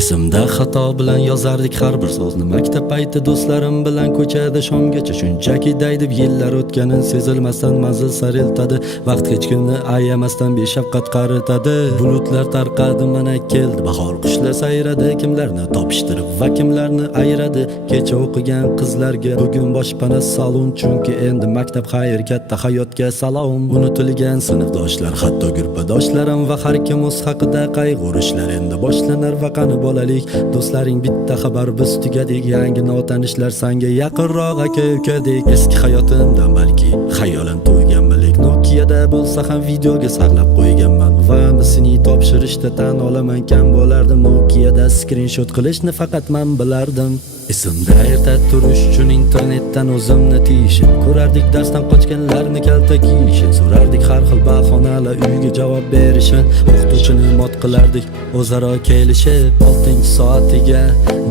Esimda xato bilan yozardik har bir so'zni. Maktab payti do'stlarim bilan ko'chada shomgacha shunchaki daydib yillar o'tganin sezilmasdan manzil sari eltadi. Vaqt hech kunni ayamasdan beshafqat qaritadi. Bulutlar tarqadi, mana keldi bahor, qushlar sayradi, kimlarni topishtirib va kimlarni ayradi. Kecha o'qigan qizlarga bugun boshpana salon, chunki endi maktab xayr, katta hayotga salom. Unutilgan sinfdoshlar, hatto gurpadoshlarim va har kim o'z haqida qayg'urishlar endi boshlanar. Va qani bolalik do'stlaring, bitta xabar biz tugadik. Yangi notanishlar sanga yaqinroq aka-ukadek. Eski hayotimdan balki xayolan to'yganmalik. Nokia'da bo'lsa ham videoga saqlab qo'yganman va misini topshirishda tan olaman kam bo'lardim. Nokia'da screenshot qilishni faqat men bilardim. Esimda erta turish uchun internetdan o'zimni tiyishim, ko'rardik darsdan qochganlarni kalta kiyishim, so'rardik har xil bahonalar uyga javob berishini, o'qituvchini mot qilardik o'zaro kelishib. 6-soatiga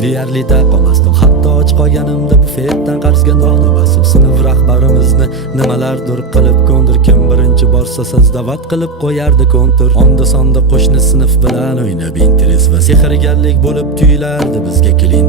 deyarli qolmasdim, hatto och qolganimda bufetdan qarzga non bosib. Sinf rahbarimizni nimalardir qilib ko'ndir, kim birinchi borsa sazdavat qilib qo'yardi kontur. Onda sonda qo'shni sinf bilan o'ynab interes va sehrgarlik bo'lib tuyulardi bizga Clinton.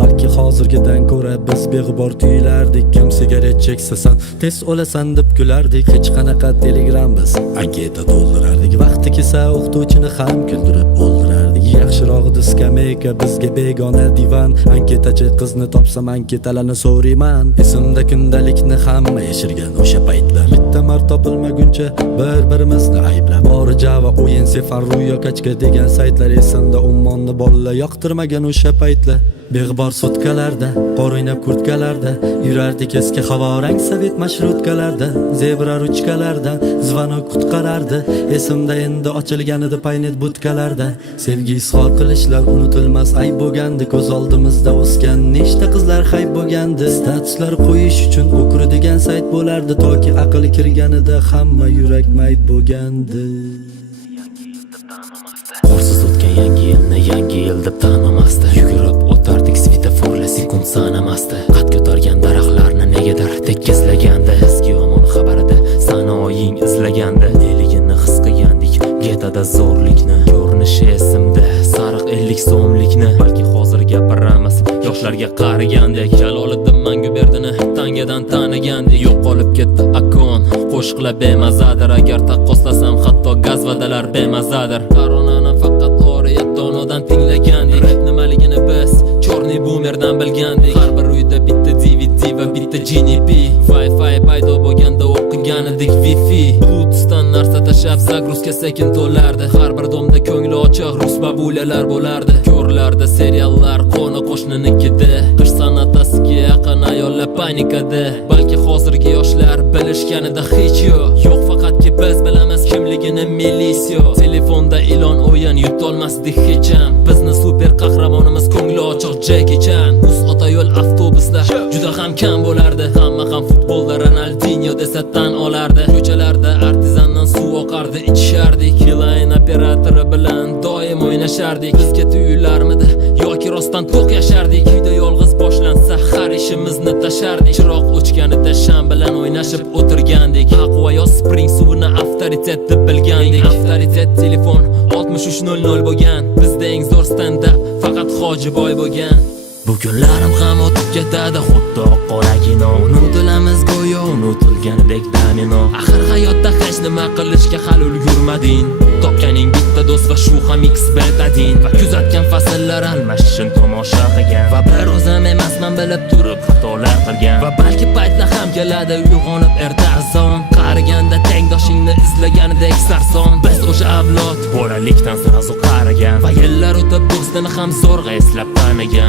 Balki hozirgidan ko'ra biz beg'ubor tuyulardik. Kim sigaret cheksa san tez o'lasan deb kulardik. Hech qanaqa telegram biz anketa to'ldirardik. Vaqti kelsa o'qituvchini ham kuldirib o'ldirardik. Yaxshirog'i skameyka bizga begona divan. Anketachi qizni topsam anketalarni so'rayman. Esimda kundalikni hamma yashirgan o'sha paytlar. Bitta mar topilmaguncha bir-birimizni ayblab, bori Java, o'yin, Sefar, Ruyokachka degan saytlar. Esimda Ummonni bolalar yoqtirmagan o'sha paytlar. Beg'bor sutkalarda, qor o'ynab kurtkalarda yurardik eski havorang sovet mashrutkalarda. Zebra ruchkalardan zvonok qutqarardi. Esimda endi ochilganida paynet butkalarda. Sevgi izhor qilishlar unutilmas ayb bo'lgandi. Ko'z oldimizda o'sgan nechta qizlar hayb bo'lgandi. Statuslar qo'yish uchun o'kiradigan sayt bo'lardi, toki aql kirganida hamma yurak mayb bo'lgandi. Qorsiz o'tgan yangi yilni yangi yil deb tanimasdi. Yugurib o'tardik svetoforlar sekund sanamasdi. Qad ko'targan daraxtlarni negadir tekkizlagandi. Eski yomon xabarida sanoying izlagandi. Neligini his qilgandik getada zo'rlikni. Ko'rinishi esimda sariq 50 so'mlikni. Balki hozir gapiramiz yoshlarga qaragandek. Jaloliddin Manguberdini tangadan tanigandek. Yo'qolib ketdi akon, qo'shiqlar bemazadir. Agar taqqoslasam hatto gaz vadalar bemazadir. Koronani faqat oriyat donodan tinglagandik. Rap nimaligini biz chorniy boomerdan bilgandik. Har bir uyda bitta DVD va bitta GNP. Wi-Fi paydo bo'lganda o'qigan edik Wi-Fi. Bluetoothdan narsa tashab zagruzka sekin to'lardi. Har bir domda ko'ngli ochiq rus babulalar bo'lardi. Ko'rlarda seriallar qo'ni qo'shninikida. Qish san'atasiga yaqin ayollar panikada. Balki hozirgi yoshlar bilishganida hech yo'q, faqatki biz bilamiz kimligini milisyo. Telefonda ilon o'yin yutolmasdik hech ham. Bizni super qahramonimiz ko'ngli ochiq Jackie Chan. Uz ota yo'l avtobuslar juda ham kam bo'lardi. Hamma ham futbolda Ronaldinho desa tan olardi. Ko'chalarda artizandan suv oqardi, ichishardik. Line operatori bilan doim o'ynashardik. Bizga tuyularmidi yoki rostdan to'q yashardik. Uyda yolg'iz boshlansa har ishimizni tashardik. Chiroq o'chganida sham bilan o'ynashib o'tirgandik. Aqua yo Spring suvini avtoritet deb bilgandik. Avtoritet telefon 6300 bo'lgan. Bizda eng zo'r stand-up faqat Hojiboy bo'lgan. Bu kunlarim ham o'tib ketadi xuddi qora kino. Unutilamiz go'yo unutilganidek domino. Axir hayotda hech nima qilishga hali ulgurmading. Topganing bitta do'st va shu ham X betadin. Va kuzatgan fasllar almashishini tomosha qilgan. Va bir o'zim emasman bilib turib xatolar qilgan. Va balki paytlar ham keladi uyg'onib erta azon. Qariganda tengdoshingni izlaganidek sarson. Biz o'sha avlod bolalikdan sirazu qaragan. Va yillar o'tib do'stini ham zo'rg'a eslab tanigan.